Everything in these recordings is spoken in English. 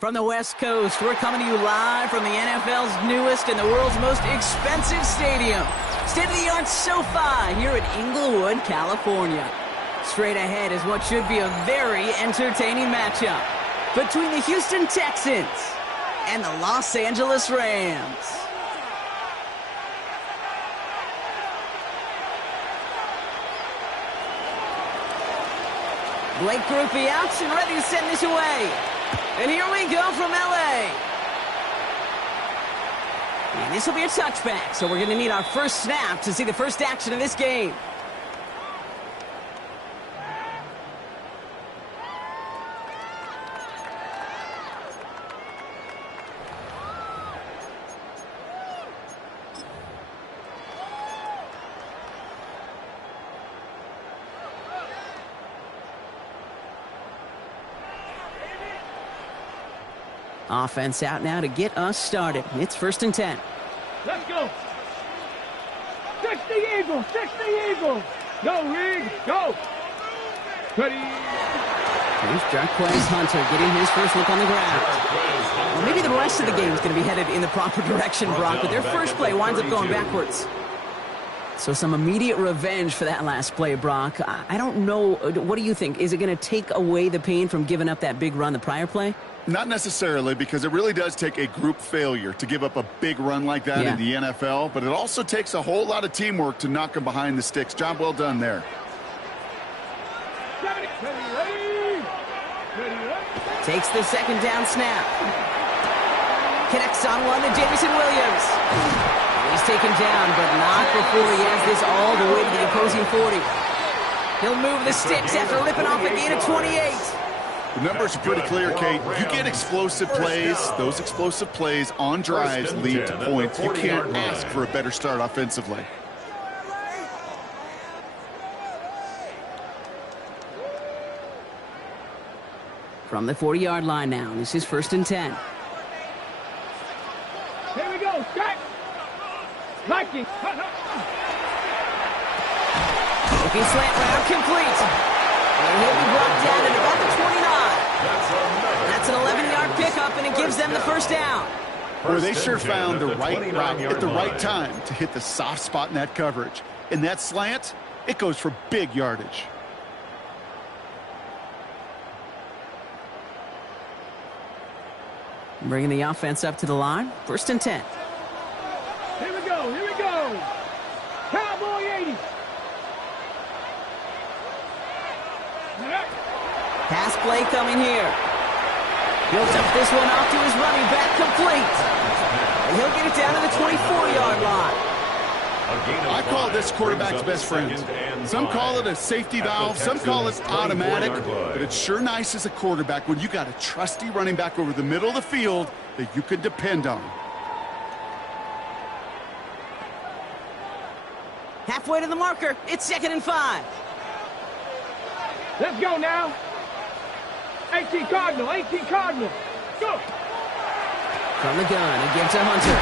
From the West Coast, we're coming to you live from the NFL's newest and the world's most expensive stadium. State-of-the-art SoFi here in Inglewood, California. Straight ahead is what should be a very entertaining matchup between the Houston Texans and the Los Angeles Rams. Blake Grupe out and ready to send this away. And here we go from LA. And this will be a touchback, so we're going to need our first snap to see the first action of this game. Offense out now to get us started. It's 1st and 10. Let's go. 60 Eagles, 60 Eagles. Go, Rig, go. Ready. Here's Jarquez Hunter getting his first look on the ground. Well, maybe the rest of the game is going to be headed in the proper direction, Brock, but their first play winds up going backwards. So some immediate revenge for that last play, Brock. I don't know. What do you think? Is it going to take away the pain from giving up that big run the prior play? Not necessarily, because it really does take a group failure to give up a big run like that in the NFL, but it also takes a whole lot of teamwork to knock them behind the sticks. Job well done there. Takes the second down snap. Connects on one to Jameson Williams. He's taken down, but not before he has this all the way to the opposing 40. He'll move the sticks after ripping off a gain of 28. The numbers are pretty clear, Kate. You get explosive plays. Those explosive plays on drives lead to points. You can't ask for a better start offensively. From the 40-yard line now, this is 1st and 10. Here we go, strike. Liking. Looking slant route complete. And he'll be brought down at about the 29. That's an 11-yard pickup, and it gives them the first down. Boy, they sure found the right route at the right time to hit the soft spot in that coverage. And that slant, it goes for big yardage. Bringing the offense up to the line. 1st and 10. Here we go, here we go. Cowboy 80. Pass play coming here. He'll dump this one off to his running back, complete. And he'll get it down to the 24-yard line. I call this quarterback's best friend. Some call it a safety valve, some call it automatic, but it's sure nice as a quarterback when you got a trusty running back over the middle of the field that you can depend on. Halfway to the marker, it's 2nd and 5. Let's go now. 18 Cardinal, 18 Cardinal. Go. From the gun, again to Hunter.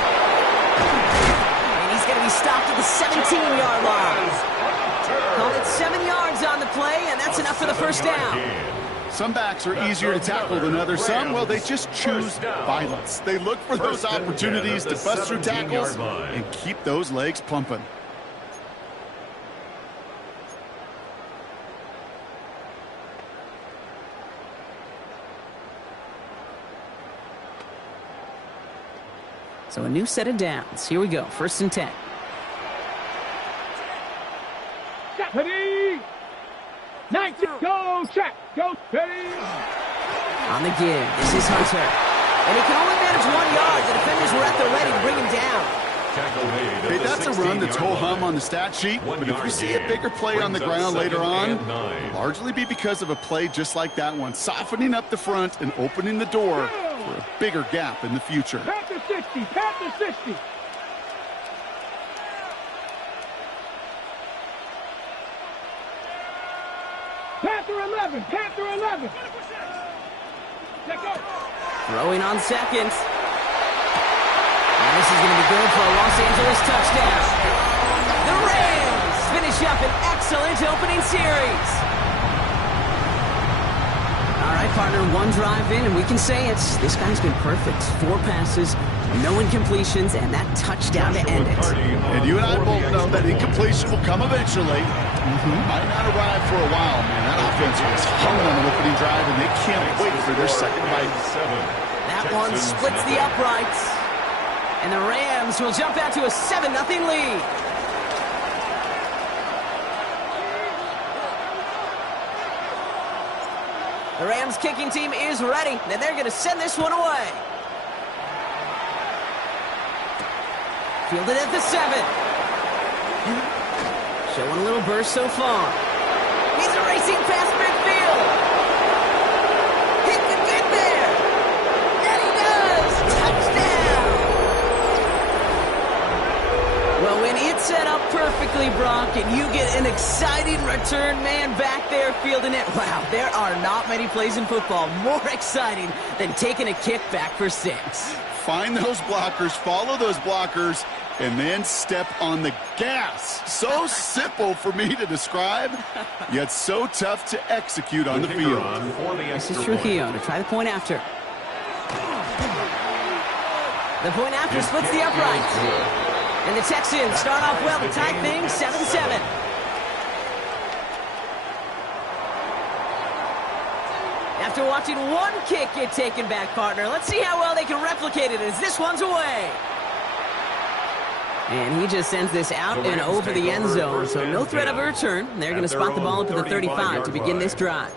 And he's going to be stopped at the 17-yard line. Called it 7 yards on the play, and that's enough for the first down. Some backs are easier to tackle than others. Some, well, they just choose violence. They look for those opportunities to bust through tackles and keep those legs pumping. So a new set of downs. Here we go. 1st and 10. Ready. 19. Go check. Go ready. On the give. This is Hunter. And he can only manage 1 yard. The defenders were at the ready to bring him down. Hey, that's a run that's ho-hum on the stat sheet, but if we see a bigger play on the ground later on, it'll largely be because of a play just like that one, softening up the front and opening the door for a bigger gap in the future. Panther 60, Panther 60. Panther 11, Panther 11. Let's go. Throwing on seconds. And this is going to be good for a Los Angeles touchdown. The Rams finish up an excellent opening series. All right, partner, one drive in, and we can say this guy's been perfect. 4 passes, no incompletions, and that touchdown to end it. And you and I both know that incompletion will come eventually. Might not arrive for a while, man. That offense was hung on the opening drive, and they can't wait for their second bite. That one splits the uprights. And the Rams will jump out to a 7-0 lead. The Rams kicking team is ready, and they're going to send this one away. Fielded at the 7. Showing a little burst so far. He's racing past midfield. He can get there. And he does. Touchdown. Well, when it's set up perfectly, Brock, and you get an exciting return man back there fielding it, wow, there are not many plays in football more exciting than taking a kick back for 6. Find those blockers, follow those blockers, and then step on the gas. So simple for me to describe, yet so tough to execute on the field. This is Trujillo to try the point after. The point after splits the uprights. And the Texans start off well to tie things 7-7. After watching one kick get taken back, partner, let's see how well they can replicate it as this one's away. And he just sends this out and over the end zone, so no threat of a return. They're going to spot the ball up at the 35 to begin this drive.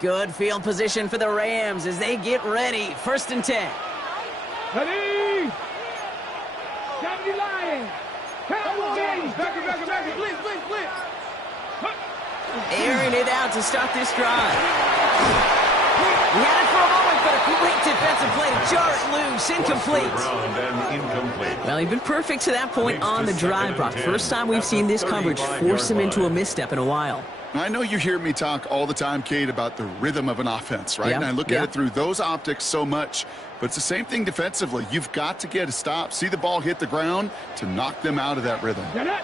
Good field position for the Rams as they get ready. 1st and 10. Ready! 70 Lions! Cowboys! Back, blitz! Airing it out to start this drive. He had it for a moment, but a great defensive play to jar it loose. Incomplete. Well, he's been perfect to that point on the drive, Brock. First time we've seen this coverage force him into a misstep in a while. I know you hear me talk all the time, Kate, about the rhythm of an offense, right? Yeah, and I look at it through those optics so much, but it's the same thing defensively. You've got to get a stop, see the ball hit the ground to knock them out of that rhythm. 70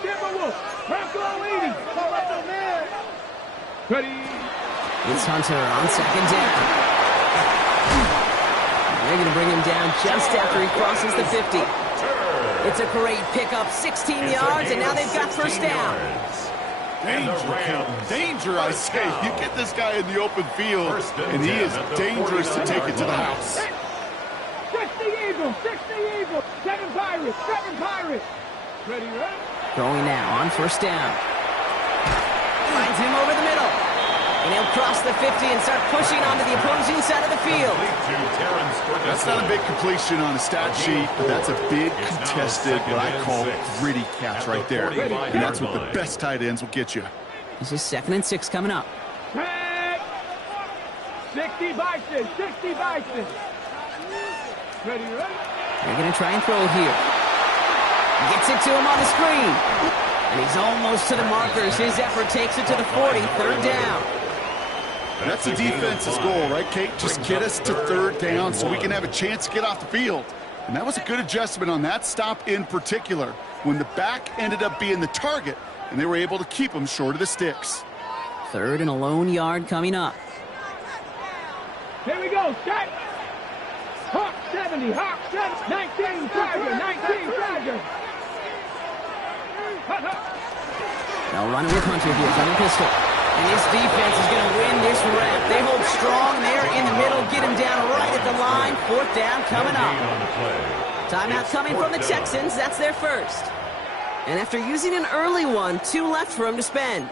Timberwolves, Bronco 80. Ready. It's Hunter on 2nd down. They're going to bring him down just after he crosses the 50. It's a great pickup, 16 yards, and now they've got 1st down. Danger, I say. You get this guy in the open field, and he is dangerous to take it to the house. 60 Eagles, 7 Pirates. Ready. Throwing now on 1st down. Finds him over the middle. And he'll cross the 50 and start pushing onto the opposing side of the field. That's not a big completion on a stat sheet, but that's a big contested, what I call gritty catch right there. And that's what the best tight ends will get you. This is 2nd and 6 coming up. 60 Bison. Ready. They're going to try and throw it here. Gets it to him on the screen. And he's almost to the markers. His effort takes it to the 40, 3rd down. That's the defense's goal, right, Kate? Just get us to 3rd down so we can have a chance to get off the field. And that was a good adjustment on that stop in particular, when the back ended up being the target, and they were able to keep him short of the sticks. 3rd and a lone yard coming up. Here we go, set. Hawk 70, 19 Tiger. They'll run it with Hunter here from the pistol. And this defense is going to win this rep. They hold strong there in the middle, get him down right at the line. 4th down coming up. Timeout coming from the Texans. That's their 1st. And after using an early one, 2 left for him to spend.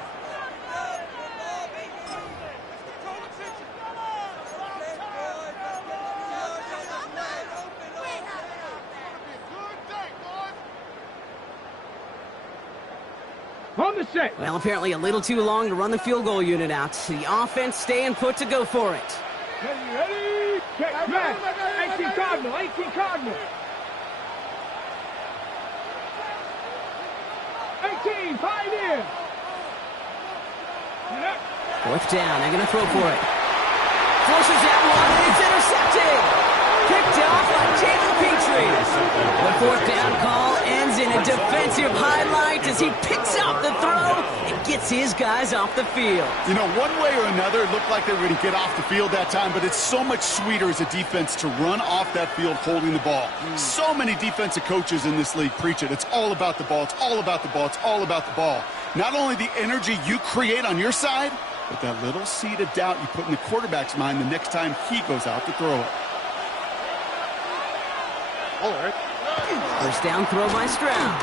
On the set. Well, apparently a little too long to run the field goal unit out. The offense staying put to go for it. Ready? Check, match. 18 Cardinal, 18 Cardinal. 18, Pioneer. Fourth down, they're going to throw for it. Forces that one, and it's intercepted. Picked off by Jalen Petrie. The fourth down call ends in a defensive highlight as he picks out the throw and gets his guys off the field. You know, one way or another, it looked like they were going to get off the field that time, but it's so much sweeter as a defense to run off that field holding the ball. So many defensive coaches in this league preach it. It's all about the ball. It's all about the ball. It's all about the ball. Not only the energy you create on your side, but that little seed of doubt you put in the quarterback's mind the next time he goes out to throw it. First down throw by Stroud.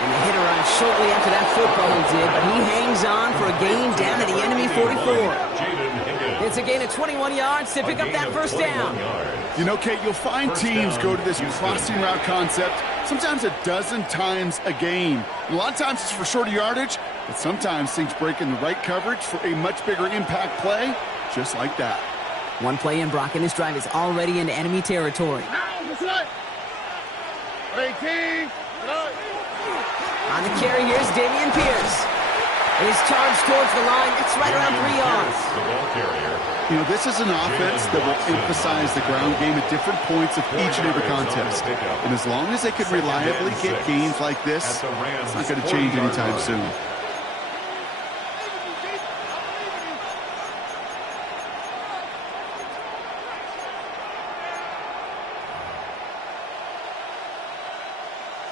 And the hit arrived shortly after that football did, but he hangs on for a gain down at the enemy 44. It's a gain of 21 yards to pick up that first down. You know, Kate, you'll find teams go to this crossing route concept sometimes a dozen times a game. And a lot of times it's for shorter yardage, but sometimes things break in the right coverage for a much bigger impact play, just like that. One play in, Brock, and this drive is already into enemy territory. On the carry, here's Dameon Pierce. His charge towards the line, it's right around 3 yards. You know, this is an offense that will emphasize the ground game at different points of each and every contest. And as long as they can reliably get gains like this, it's not going to change anytime soon.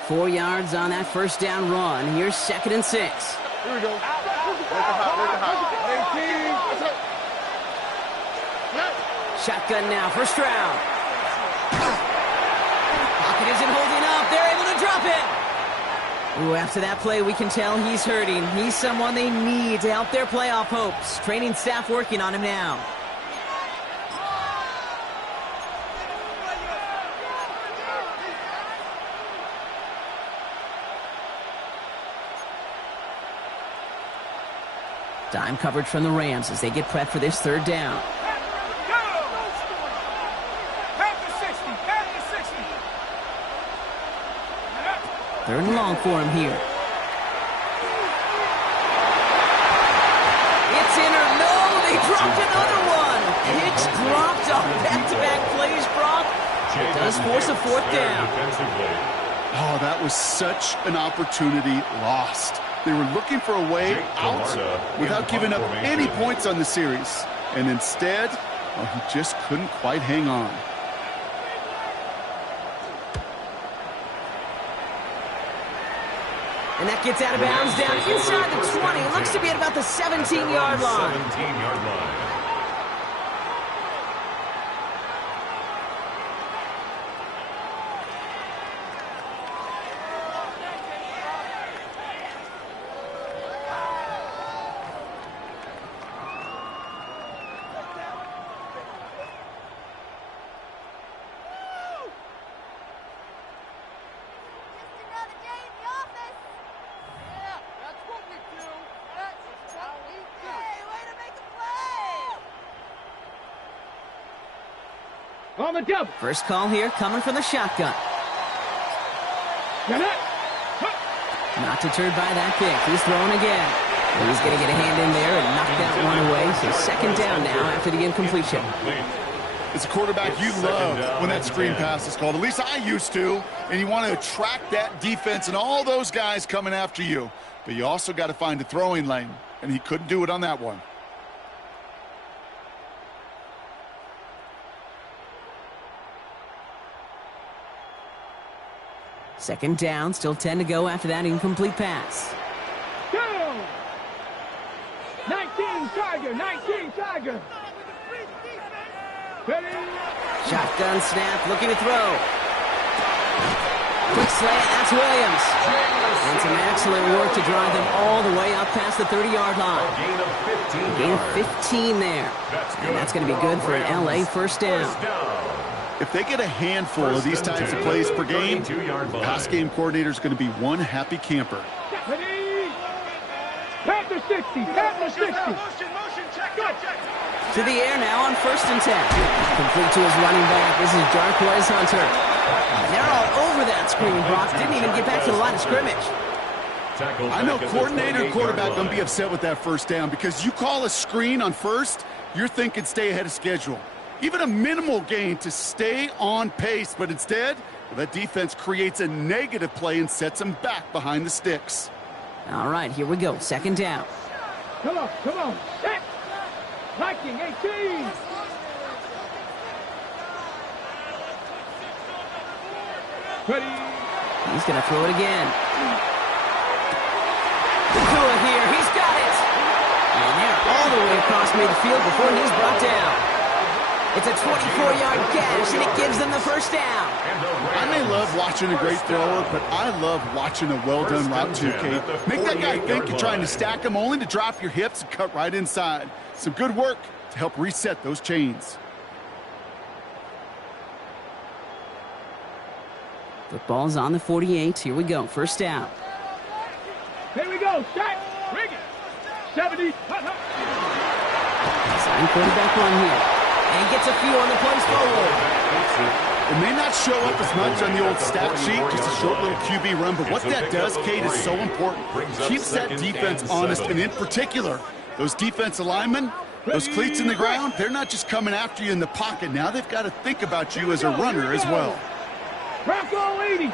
Four yards on that first down run. Here's 2nd and 6. Here we go. Shotgun now for Stroud. Pocket isn't holding up. They're able to drop it. Ooh, after that play, we can tell he's hurting. He's someone they need to help their playoff hopes. Training staff working on him now. Dime coverage from the Rams as they get prepped for this third down. Third and long for him here. It's in or no, they dropped another one. It's dropped on back-to-back plays, Brock. It does force a fourth down. Oh, that was such an opportunity lost. They were looking for a way out without giving up any points on the series. And instead, well, he just couldn't quite hang on. And that gets out of bounds down inside the 20. It looks to be at about the 17-yard line. 17-yard line. On the double. First call here coming from the shotgun. Not deterred by that pick. He's throwing again. He's going to get a hand in there and knock that one away. So 2nd down now after the incompletion. As a quarterback, you love when that screen pass is called. At least I used to. And you want to attract that defense and all those guys coming after you. But you also got to find a throwing lane. And he couldn't do it on that one. Second down, still 10 to go after that incomplete pass. Go! 19 Tiger, 19 Tiger. Ready? Shotgun snap, looking to throw. Quick slant, that's Williams. And some excellent work to drive them all the way up past the 30-yard line. Gain of 15 there. And that's going to be good for an LA first down. If they get a handful of these types of plays per game, the pass game coordinator is going to be one happy camper. Ready? Panther 60, Panther 60. To the air now on 1st and 10. Complete to his running back. This is Jarquez Hunter. And they're all over that screen. Brock didn't even get back to the line of scrimmage. I know coordinator and quarterback going to be upset with that first down because you call a screen on first, you're thinking stay ahead of schedule. Even a minimal gain to stay on pace, but instead, that defense creates a negative play and sets them back behind the sticks. All right, here we go. 2nd down. Come on. Set. Viking 18. Ready. He's going to throw it again. Kua here. He's got it. And they're all the way across midfield before he's brought down. It's a 24-yard gash, and it gives them the first down. I may love watching a great thrower, but I love watching a well-done route too, Kate. Make that guy think you're trying to stack him only to drop your hips and cut right inside. Some good work to help reset those chains. Football's on the 48. Here we go. 1st down. Here we go. Set. Rig it. 70. Sign quarterback run here. And he gets a few on the plays forward. It may not show up as much on the old stat sheet, just a short little QB run, but what that does, Kate, is so important. Keeps that defense honest, and in particular, those defensive linemen, those cleats in the ground, they're not just coming after you in the pocket. Now they've got to think about you as a runner as well. Bronco 80.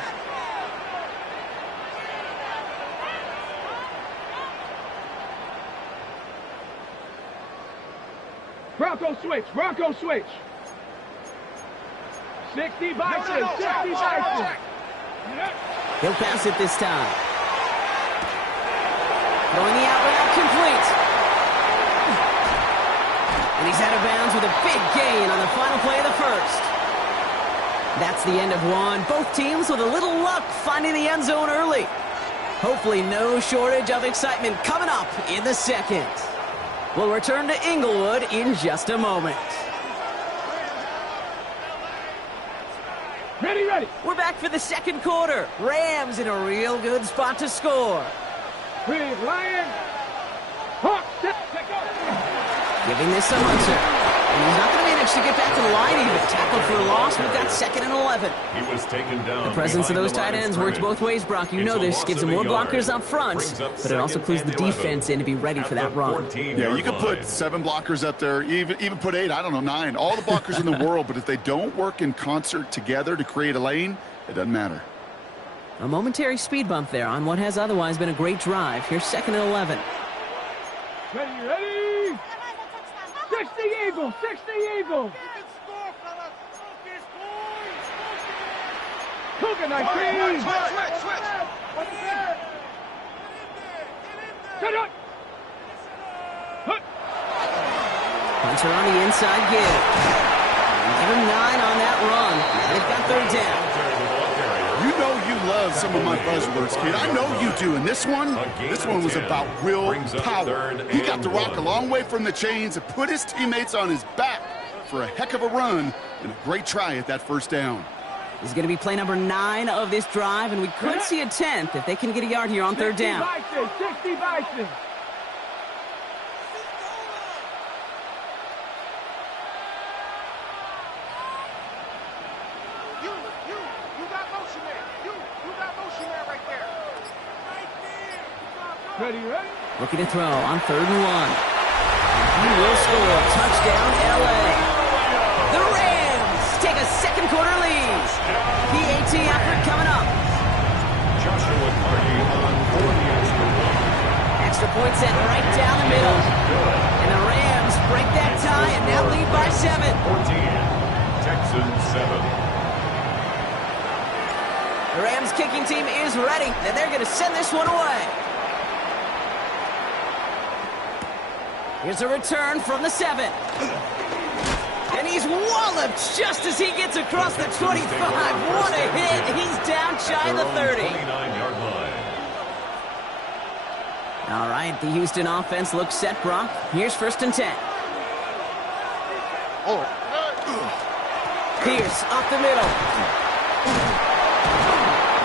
Bronco switch. 60 Bison. He'll pass it this time. Throwing the out route complete. And he's out of bounds with a big gain on the final play of the first. That's the end of one. Both teams with a little luck finding the end zone early. Hopefully no shortage of excitement coming up in the second. We'll return to Inglewood in just a moment. Ready. We're back for the second quarter. Rams in a real good spot to score. Big Lion. Hawk, set, Giving this to Hunter. And he's not going to manage to get back to the line even. Tackle for a loss. We've got 2nd and 11. He was taken down. The presence of those tight ends works both ways, Brock. You know this. Gives them more blockers up front, but it also clues the defense in to be ready for that run. Yeah, you can put 7 blockers up there, even put 8, I don't know, 9. All the blockers in the world, but if they don't work in concert together to create a lane, it doesn't matter. A momentary speed bump there on what has otherwise been a great drive. Here's 2nd and 11. Ready. 60 Eagles. Cougar 19. Switch. Set up. Hunter on the inside give. Give him 9 on that run. Now they've got 3rd down. You know you love some of my buzzwords, kid. I know you do. And this one was about will power. He got the rock a long way from the chains and put his teammates on his back for a heck of a run and a great try at that 1st down. This is going to be play number 9 of this drive, and we could see a 10th if they can get a yard here on 3rd down. 60 Bison. Ready. Looking to throw on 3rd and 1. He will score. Touchdown, L.A. The Rams take a second quarter lead. PAT effort coming up. Joshua Carney on 4 extra point. Extra point set right down the middle. And the Rams break that tie and now lead by 7. 14. Texans 7. The Rams kicking team is ready, and they're going to send this one away. Here's a return from the 7. And he's walloped just as he gets across the 25. What a hit. He's down shy of the 30. 29-yard line. All right, the Houston offense looks set, Brock. Here's 1st and 10. Pierce up the middle.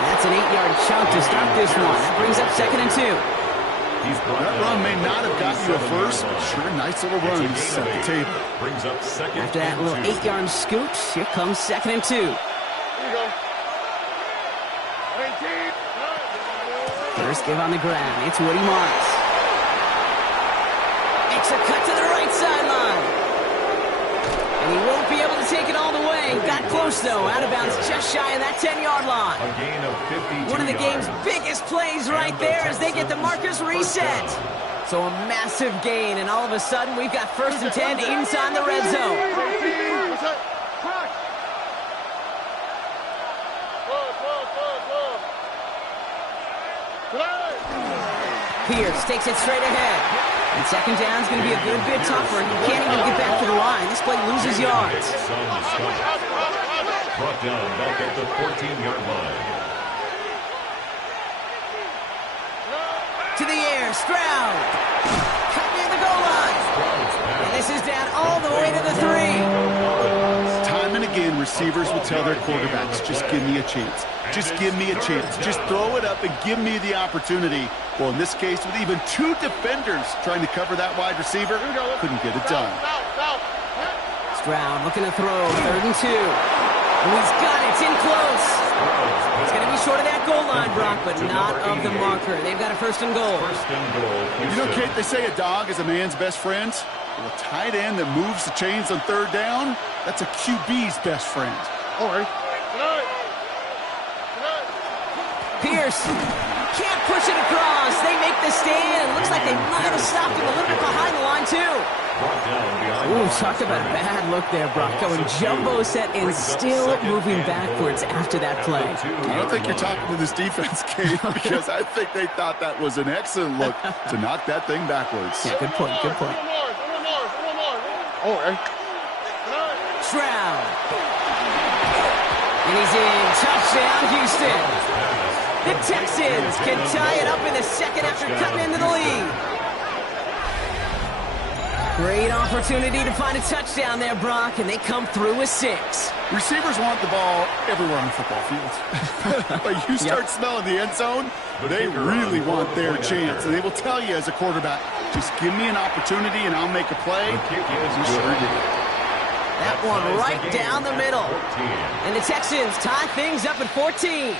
That's an 8-yard chunk to start this one. That brings up 2nd and 2. That run may not have gotten you a first, but sure, nice little run to set the table. Brings up second. After that little 8-yard scoot, here comes 2nd and 2. Here you go. 19. First give on the ground. It's Woody Marks. Makes a cut to the right sideline. And he won't be able to take it all the way. Got close, though. Out of bounds just shy of that 10-yard line. A gain of 52 One of the game's yards. biggest plays right there as they get the markers reset. So a massive gain, and all of a sudden we've got 1st and 10 inside the red zone. Pierce takes it straight ahead. And 2nd down's going to be a good bit tougher. He can't even get back to the line. This play loses yards. Brought down back at the 14-yard line. To the air, Stroud. Cut near the goal line. And this is down all the way to the 3. Time and again, receivers will tell their quarterbacks, just give me a chance. Just give me a chance. Just throw it up and give me the opportunity. Well, in this case, with even 2 defenders trying to cover that wide receiver, couldn't get it done. Stroud looking to throw, 3rd and 2. And he's got it, it's in close. It's going to be short of that goal line, Brock, but not of the marker. They've got a 1st and goal. You know, Kate, they say a dog is a man's best friend. Well, a tight end that moves the chains on 3rd down, that's a QB's best friend. All right. Pierce can't push it across. They make the stand. Looks like they might have stopped him a little bit behind the line, too. Ooh, talk about a bad look there, Brock. Going jumbo set and still moving backwards after that play. I don't think you're talking to this defense, Kate, because I think they thought that was an excellent look to knock that thing backwards. Yeah, good point, good point. All right. Stroud. And he's in. Touchdown, Houston. The Texans can tie it up in the 2nd after cutting into the lead. Great opportunity to find a touchdown there, Brock, and they come through with 6. Receivers want the ball everywhere on the football field. But you start smelling the end zone, they really want their chance. And they will tell you as a quarterback, just give me an opportunity and I'll make a play. You sure do. That one right down the middle. And the Texans tie things up at 14.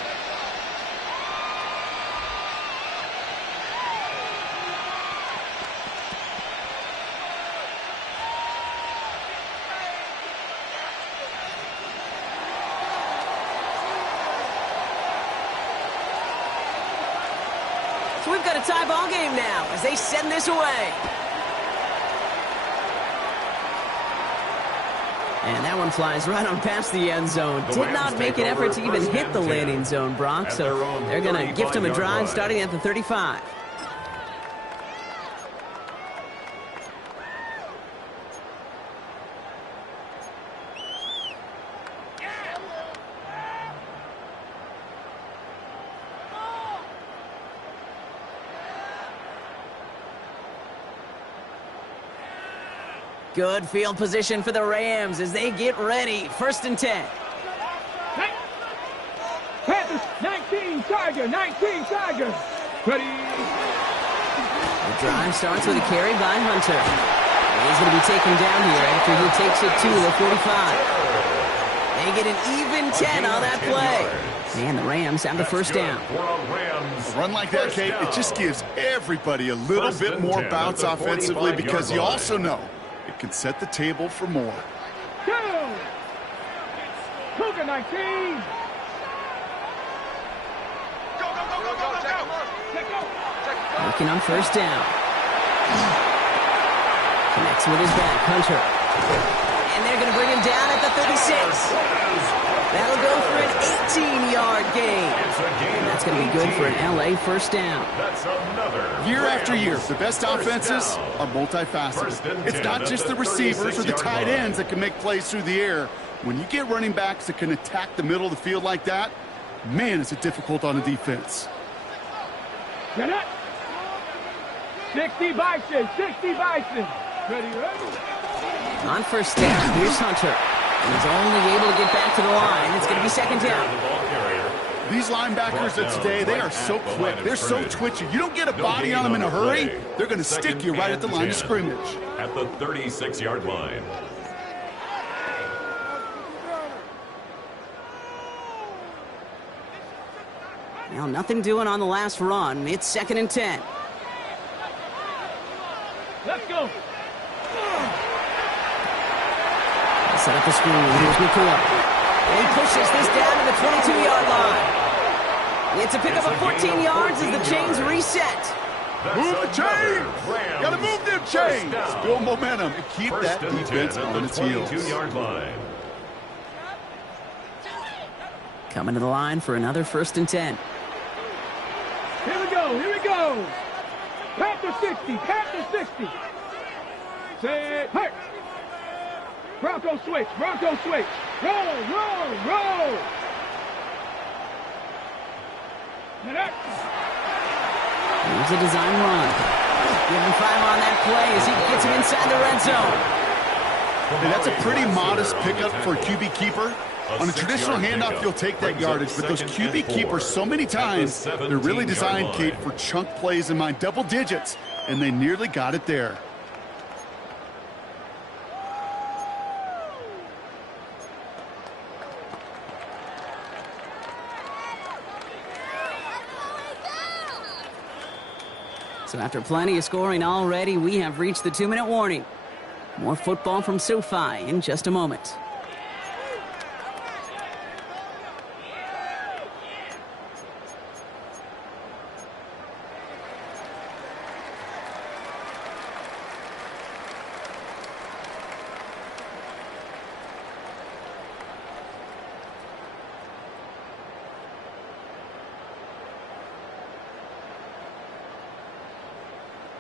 So we've got a tie ball game now as they send this away. And that one flies right on past the end zone. Did not make an effort to even hit the landing zone, Brock. So they're going to gift him a drive starting at the 35. Good field position for the Rams as they get ready. 1st and 10. Panthers, 19, Tiger, 19, Tiger. Ready. The drive starts with a carry by Hunter. He's going to be taken down here after he takes it to the 45. They get an even 10 on that play. And the Rams have the 1st down. A run like that, Kate, it just gives everybody a little bit more bounce offensively because you also know it can set the table for more. Cougar 19. Looking on 1st down. Connects with his back, Hunter. And they're going to bring him down at the 36. That'll go for an 18-yard gain. And that's going to be good for an LA 1st down. That's another. Year after year, the best offenses are multifaceted. It's not just the receivers or the tight ends that can make plays through the air. When you get running backs that can attack the middle of the field like that, man, is it difficult on a defense. Get it. 60 Bison, 60 Bison. Ready. On 1st down, here's Hunter. And he's only able to get back to the line. It's going to be 2nd down. The ball carrier These linebackers of today, they are so quick. They're so twitchy. You don't get a body on them in a hurry, they're going to stick you right at the line of scrimmage. At the 36-yard line. Now, nothing doing on the last run. It's 2nd and 10. Let's go. Set up the screen. Here's McCoy. And he pushes this down to the 22-yard line. It's a pickup of 14 yards as the chains reset. Move the chains! Got to move them chains! Build momentum and keep that defense on its heels. 22-yard line. Coming to the line for another 1st and 10. Here we go. Here we go. Panther 60. Panther 60. Set. Hey. Bronco switch. Bronco switch. Roll. Roll. Roll. Here's a design run. Give him 5 on that play as he gets him inside the red zone. Hey, that's a pretty modest pickup for a QB keeper. On a traditional handoff, you'll take that yardage, but those QB keepers, so many times, they're really designed, Kate, for chunk plays in mind, double digits, and they nearly got it there. So after plenty of scoring already, we have reached the 2-minute warning. More football from SoFi in just a moment.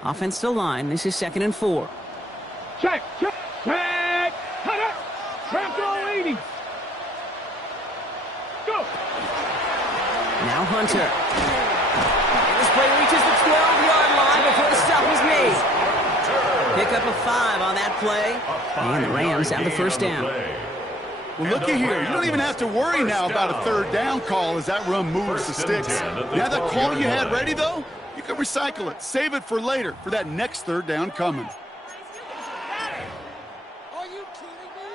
Offense still line. This is 2nd and 4. Check. Check. Check. Cut up. Bronco 80. Go. Now Hunter. And this play reaches the 12-yard line before the stop was made. Pick up a 5 on that play. And the Rams have the 1st down. Well, looky here. You don't even have to worry now about a 3rd down call as that run moves the sticks. You have that call you had ready, though? You can recycle it. Save it for later, for that next 3rd down coming. Are you kidding me?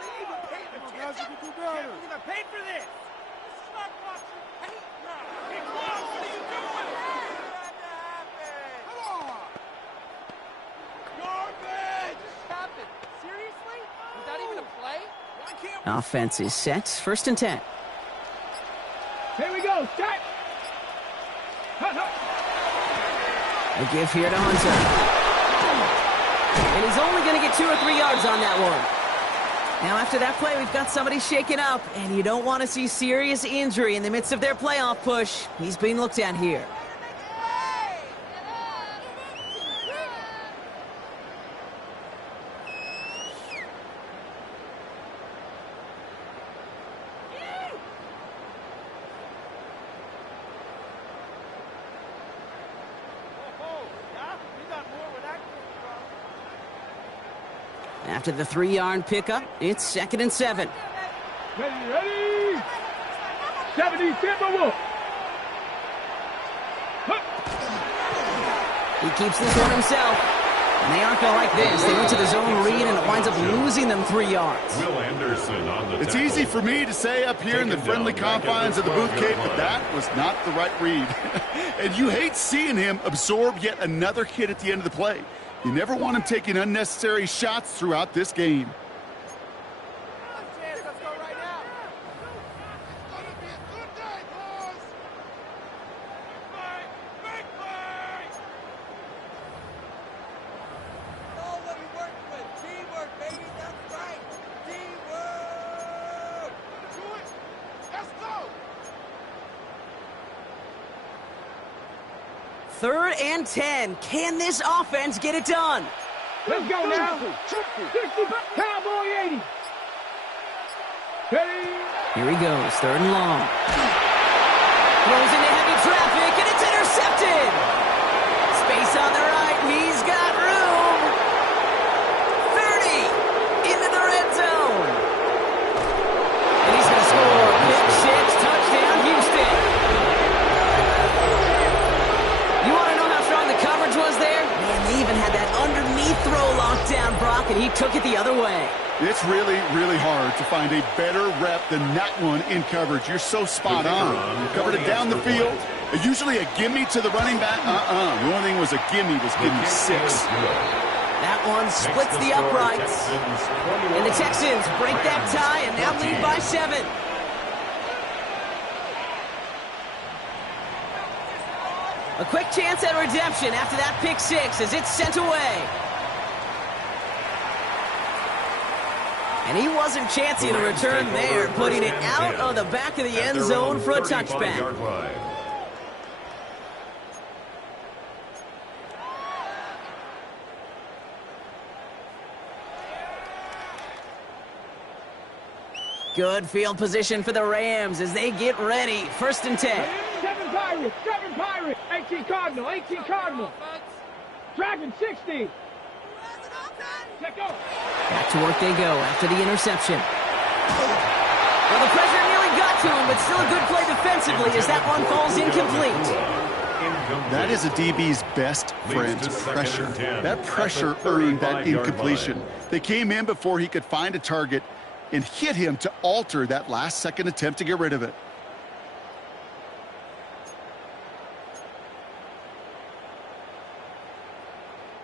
We even paid for this. Stop watching hate now. What are you doing? Come on. Garbage. What just happened? Seriously? Was that even a play? Why can't we... Offense is set. 1st and 10. Here we go. Check. A give here to Hunter. And he's only going to get 2 or 3 yards on that one. Now, after that play, we've got somebody shaken up, and you don't want to see serious injury in the midst of their playoff push. He's being looked at here. After the 3-yard pickup, it's 2nd and 7. Ready. 70 Timberwolf. He keeps this one himself. And they aren't going to like this. They went to the zone read, and it winds up losing them 3 yards. Will Anderson on the It's tackle. easy for me to say up here in the friendly confines of the booth, Kate, but that was not the right read. And you hate seeing him absorb yet another hit at the end of the play. You never want him taking unnecessary shots throughout this game. Let's go right now. It's gonna be a good day, boys. Big play. All what we work with. Teamwork, baby. That's right. Teamwork. Do it. Let's go. 3rd and 10. Can this offense get it done? Let's go now. 60, Cowboy 80. Ready. Here he goes, 3rd and long. Throws into heavy traffic, and it's intercepted. Space on the right, he's got room. 30 into the red zone. And he's going to score. Pick 6, touchdown It's really, really hard to find a better rep than that one in coverage. You're so spot on. Covered it down the field. Usually a gimme to the running back. The only thing was a gimme was gimme 6. That one splits the uprights. And the Texans break that tie and now lead by 7. A quick chance at redemption after that pick 6 as it's sent away. And he wasn't chancing the return there, putting it out of the back of the end zone for a touchback. Good field position for the Rams as they get ready. 1st and 10. 7 Pirates, 18 Cardinal, 18 Cardinal. Dragon 60. Back to work they go after the interception. Well, the pressure nearly got to him, but still a good play defensively as that one falls incomplete. That is a DB's best friend, pressure. That pressure earned that incompletion. They came in before he could find a target and hit him to alter that last-second attempt to get rid of it.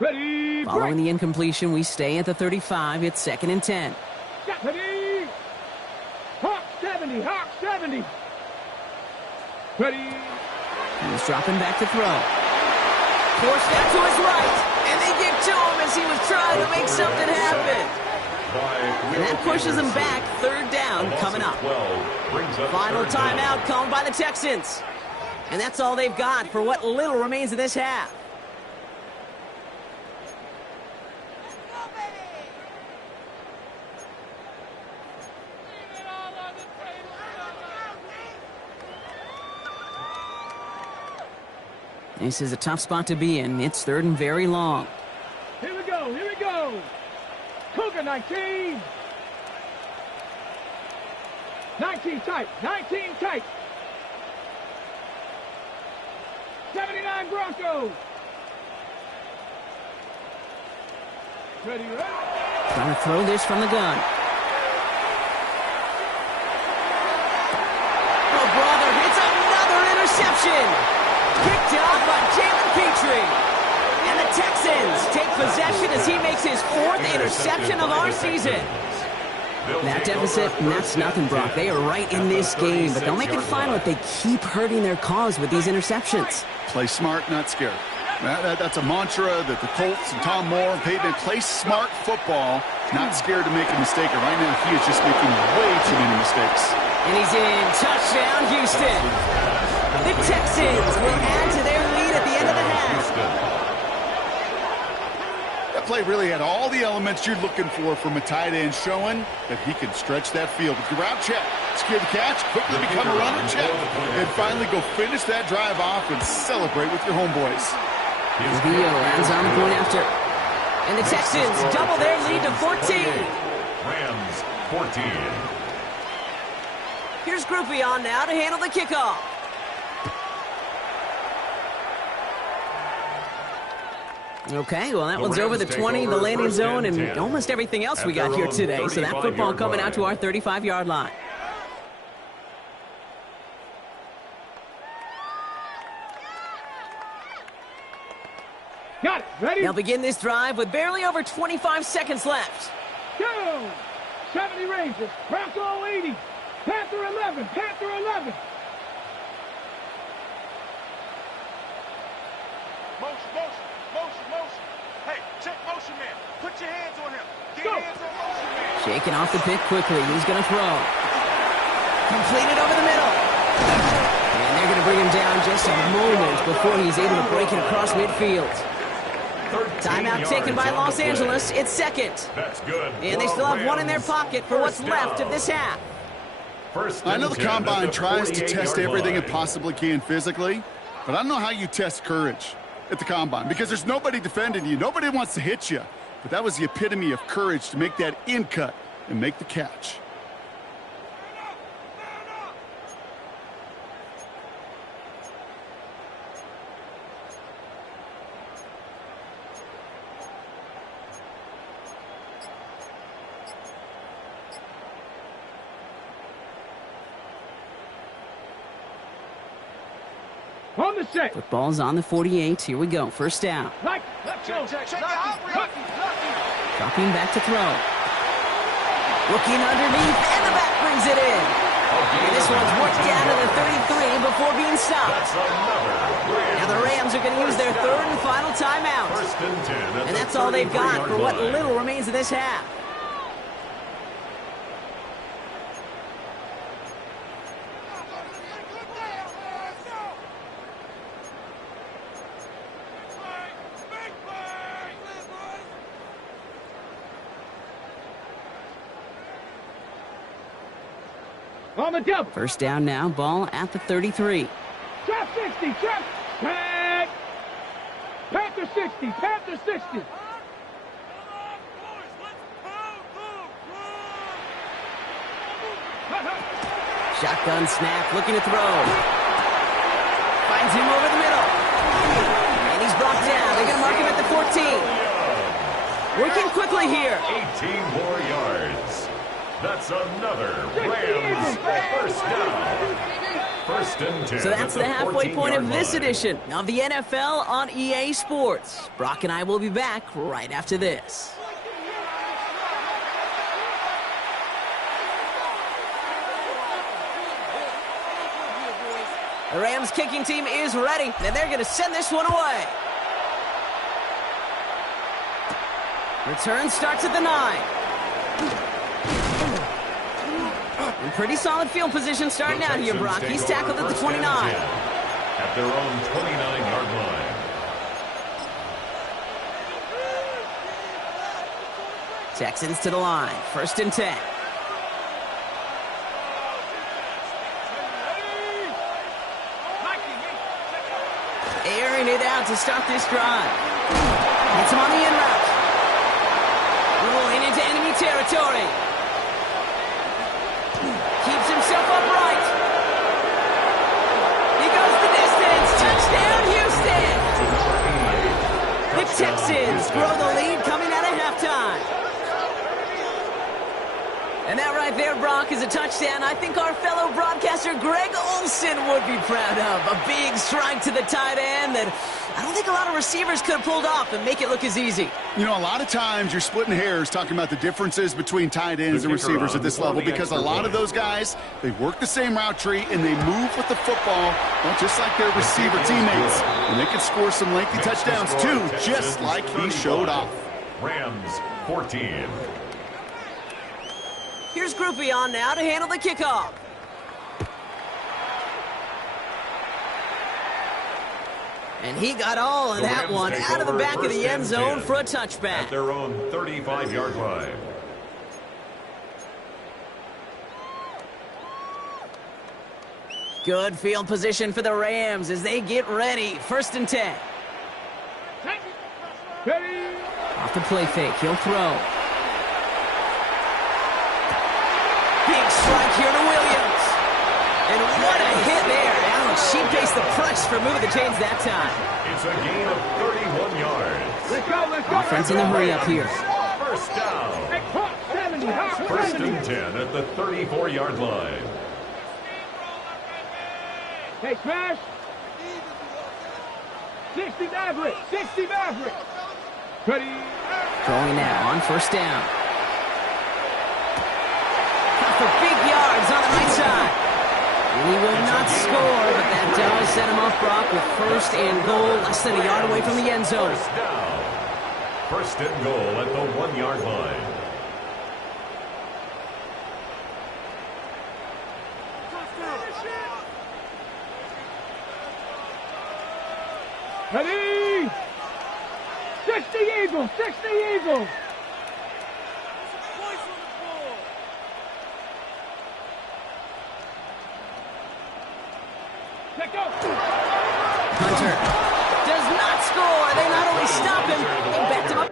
Ready, following the incompletion, we stay at the 35. It's 2nd and 10. Ready. Hawk 70, Hawk 70. Ready. He's dropping back to throw. Forced out to his right, and they get to him as he was trying to make something happen. And that pushes him back. 3rd down coming up. Final timeout called by the Texans. And that's all they've got for what little remains of this half. This is a tough spot to be in. It's 3rd and very long. Here we go, here we go. Cougar 19. 19 tight, 19 tight. 79 Broncos. Ready, ready. Trying to throw this from the gun. Oh, brother, it's another interception. Picked off by Jalen Petrie. And the Texans take possession as he makes his 4th interception of our season. That deficit, that's nothing, Brock. They are right in this game, but they'll make it final if they keep hurting their cause with these interceptions. Play smart, not scared. That's a mantra that the Colts and Tom Moore and Peyton play smart football, not scared to make a mistake. And right now, he is just making way too many mistakes. And he's in. Touchdown, Houston. The Texans will add to their lead at the end of the half. That play really had all the elements you're looking for from a tight end, showing that he can stretch that field with your route check, secure the catch, quickly become a runner check, and finally go finish that drive off and celebrate with your homeboys. Vio lands on the point after. And the Texans double their lead to 14. Rams 14. Here's Groupie on now to handle the kickoff. Okay, well, that one's over the 20, the landing zone, and almost everything else we got here today. So that football coming out to our 35-yard line. Got it. Ready? They'll begin this drive with barely over 25 seconds left. Go! 70 Rangers. Bronco 80. Panther 11. Panther 11. Motion. Hey, check motion man. Put your hands on him. Get your hands on motion man. Shaking off the pick quickly. He's going to throw. Completed over the middle. And they're going to bring him down just a moment before he's able to break it across midfield. Timeout taken by Los Angeles. It's 2nd. That's good. And they still have one in their pocket for what's left of this half. I know the Combine tries to test everything it possibly can physically, but I don't know how you test courage at the Combine, because there's nobody defending you. Nobody wants to hit you. But that was the epitome of courage to make that in cut and make the catch. On the set. Football's on the 48. Here we go. First down. Like, let's go. Check out. Dropping back to throw. Looking underneath, and the back brings it in. And this one's worked down to the 33 before being stopped. Now the Rams are going to use their third and final timeout. And that's all they've got for what little remains of this half. On the double. First down now, ball at the 33. Trap 60, trap. Tag. Panther 60, Panther 60. Shotgun snap, looking to throw. Finds him over the middle. And he's brought down. They're going to mark him at the 14. Working quickly here. 18 more yards. That's another Rams first down. First and 10. So that's the halfway point of this edition of the NFL on EA Sports. Brock and I will be back right after this. The Rams kicking team is ready, and they're going to send this one away. Return starts at the 9. In pretty solid field position starting out here, Brock. He's tackled at the 29. At their own 29-yard line. Texans to the line. First and 10. Airing it out to start this drive. Gets him on the in route. Rolling into enemy territory. Keeps himself upright. He goes the distance. Touchdown, Houston. The Texans grow the lead coming out of halftime. And that right there, Brock, is a touchdown I think our fellow broadcaster Greg Olsen would be proud of. A big strike to the tight end that I don't think a lot of receivers could have pulled off and make it look as easy. You know, a lot of times you're splitting hairs talking about the differences between tight ends and receivers at this level because a lot of those guys, they work the same route tree and they move with the football, well, just like their receiver teammates. And they can score some lengthy touchdowns too, just like he showed off. Rams 14. Here's Groupie on now to handle the kickoff. And he got all of that one out of the back of the end zone for a touchback. At their own 35-yard line. Good field position for the Rams as they get ready. First and 10. Ready. Off the play fake, he'll throw. Big strike here to Williams. And what a hit there. Ouch, she faced the press for moving the chains that time. It's a gain of 31 yards. Let's go, let's go. Offense in the hurry up here. First down. 70, First and 10 at the 34-yard line. Hey, smash. 60 Maverick, 60 Maverick. Ready. Throwing now on first down. For big yards on the right side. And he will not score, but that does set him off, Brock, with first and goal, less than a yard away from the end zone. First down. First and goal at the 1-yard line. Ready. 60 Eagles, 60 Eagles. Hunter does not score. They not only stop him, they backed him up.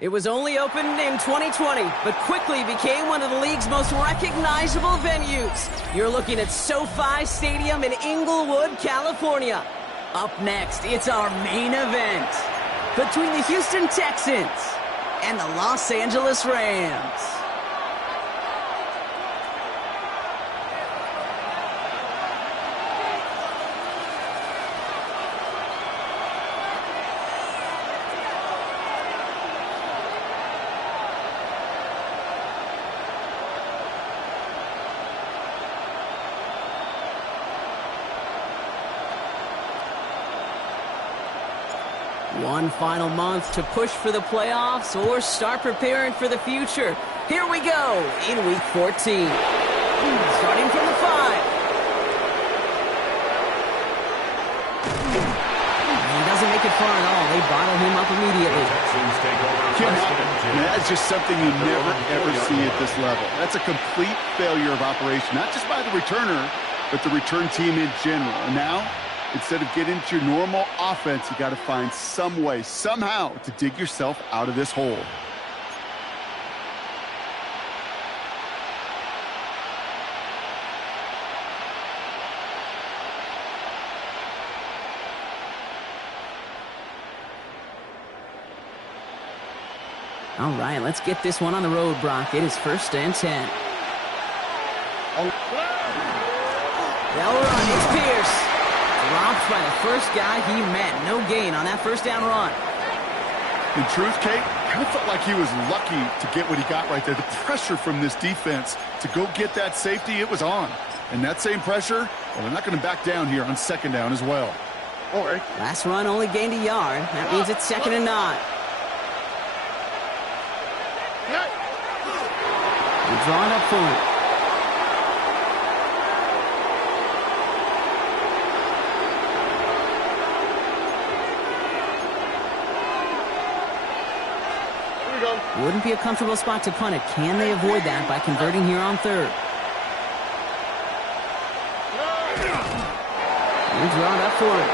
It was only opened in 2020, but quickly became one of the league's most recognizable venues. You're looking at SoFi Stadium in Inglewood, California. Up next, it's our main event between the Houston Texans and the Los Angeles Rams. One final month to push for the playoffs or start preparing for the future. Here we go in Week 14. Starting from the 5. He doesn't make it far at all. They bottle him up immediately. That's just something you never, ever see at this level. That's a complete failure of operation, not just by the returner, but the return team in general. And now, instead of getting into your normal offense, you got to find some way, somehow, to dig yourself out of this hole. All right, let's get this one on the road, Brock. It is 1st and 10. They'll run. It's Pierce. Dropped by the first guy he met. No gain on that first down run. In truth, Kate, kind of felt like he was lucky to get what he got right there. The pressure from this defense to go get that safety, it was on. And that same pressure, well, they're not going to back down here on 2nd down as well. All right. Last run only gained a yard. That means it's 2nd and 9. They're drawing up for it. Wouldn't be a comfortable spot to punt it. Can they avoid that by converting here on 3rd? He's drawn up for it.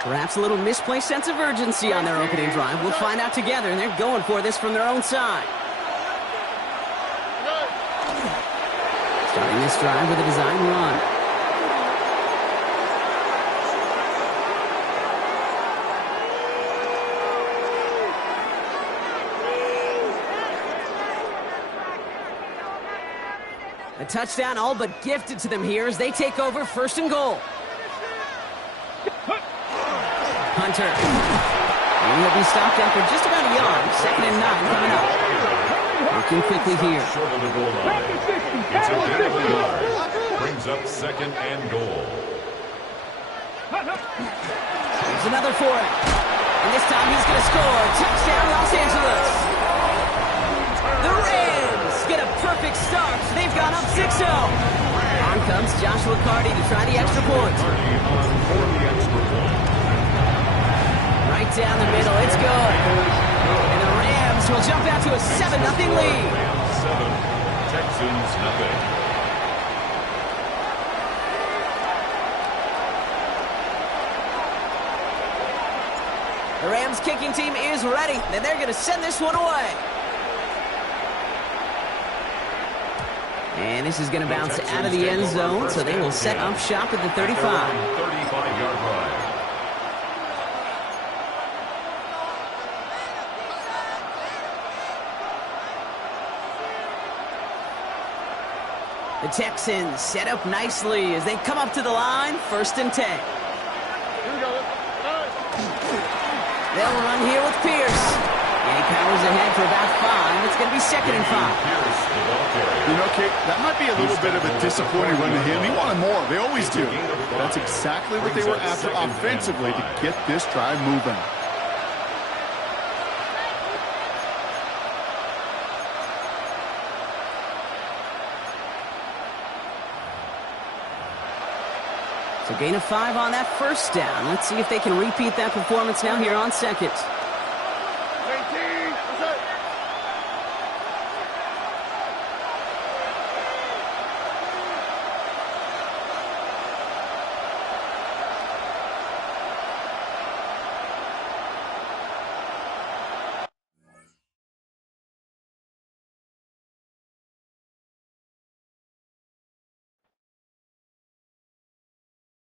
Perhaps a little misplaced sense of urgency on their opening drive. We'll find out together, and they're going for this from their own side. Starting this drive with a design run. A touchdown all but gifted to them here as they take over 1st and goal. Hunter. And he'll be stopped after just about a yard. 2nd and 9 coming up. Working quickly here. Short of the goal line. It's a gain of a yard. Brings up 2nd and goal. There's another for it. And this time he's going to score. Touchdown, Los Angeles. The Rams get a perfect start. They've gone up 6-0. On comes Joshua Carty to try the extra point. Carty on for the extra point. Right down the middle, it's good. And the Rams will jump out to a 7-0 lead. Rams 7, Texans nothing. The Rams kicking team is ready, and they're going to send this one away. And this is going to bounce out of the end zone, so they will set up shop at the 35. 35-yard line. The Texans set up nicely as they come up to the line, 1st and 10. Here we go. They'll run here with Pierce. And he powers ahead for about 5. It's going to be 2nd and 5. You know, Kate, that might be a little bit of a disappointing run to him. He wanted more. They always do. That's exactly what they were after offensively to get this drive moving. So gain of 5 on that first down. Let's see if they can repeat that performance now here on 2nd.